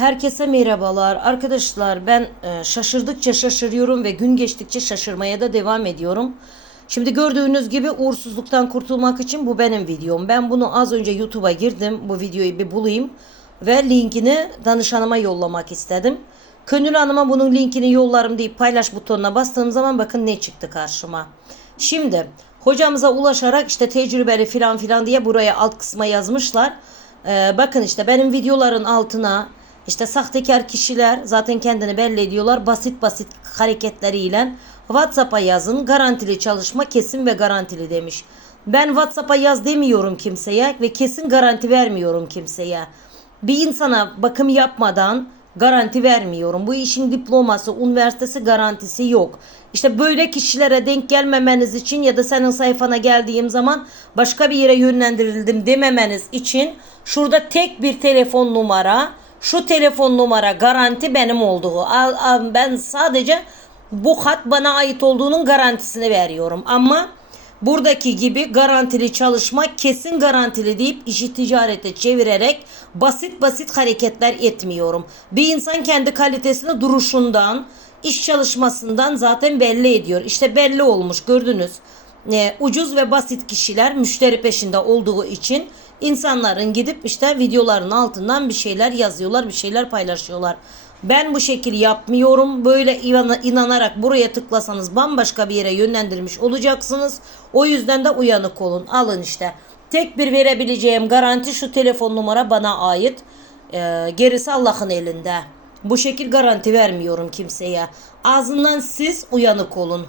Herkese merhabalar. Arkadaşlar ben e, şaşırdıkça şaşırıyorum ve gün geçtikçe şaşırmaya da devam ediyorum. Şimdi gördüğünüz gibi uğursuzluktan kurtulmak için bu benim videom. Ben bunu az önce YouTube'a girdim. Bu videoyu bir bulayım ve linkini danışanıma yollamak istedim. Gönül Hanım'a bunun linkini yollarım deyip paylaş butonuna bastığım zaman bakın ne çıktı karşıma. Şimdi hocamıza ulaşarak işte tecrübeli filan filan diye buraya alt kısma yazmışlar. Ee, bakın işte benim videoların altına işte sahtekar kişiler zaten kendini belli ediyorlar basit basit hareketleriyle WhatsApp'a yazın garantili çalışma kesin ve garantili demiş. Ben WhatsApp'a yaz demiyorum kimseye ve kesin garanti vermiyorum kimseye. Bir insana bakım yapmadan garanti vermiyorum. Bu işin diploması, üniversitesi garantisi yok. İşte böyle kişilere denk gelmemeniz için ya da senin sayfana geldiğim zaman başka bir yere yönlendirildim dememeniz için şurada tek bir telefon numara, şu telefon numara garanti benim olduğu. Ben sadece bu hat bana ait olduğunun garantisini veriyorum. Ama Buradaki gibi garantili çalışma kesin garantili deyip işi ticarete çevirerek basit basit hareketler etmiyorum. Bir insan kendi kalitesini duruşundan, iş çalışmasından zaten belli ediyor. İşte belli olmuş gördünüz. Ee, ucuz ve basit kişiler müşteri peşinde olduğu için insanların gidip işte videoların altından bir şeyler yazıyorlar, bir şeyler paylaşıyorlar. Ben bu şekil yapmıyorum. Böyle inan- inanarak buraya tıklasanız bambaşka bir yere yönlendirmiş olacaksınız. O yüzden de uyanık olun. Alın işte. Tek bir verebileceğim garanti şu telefon numara bana ait. Ee, gerisi Allah'ın elinde. Bu şekil garanti vermiyorum kimseye. Ağzından siz uyanık olun.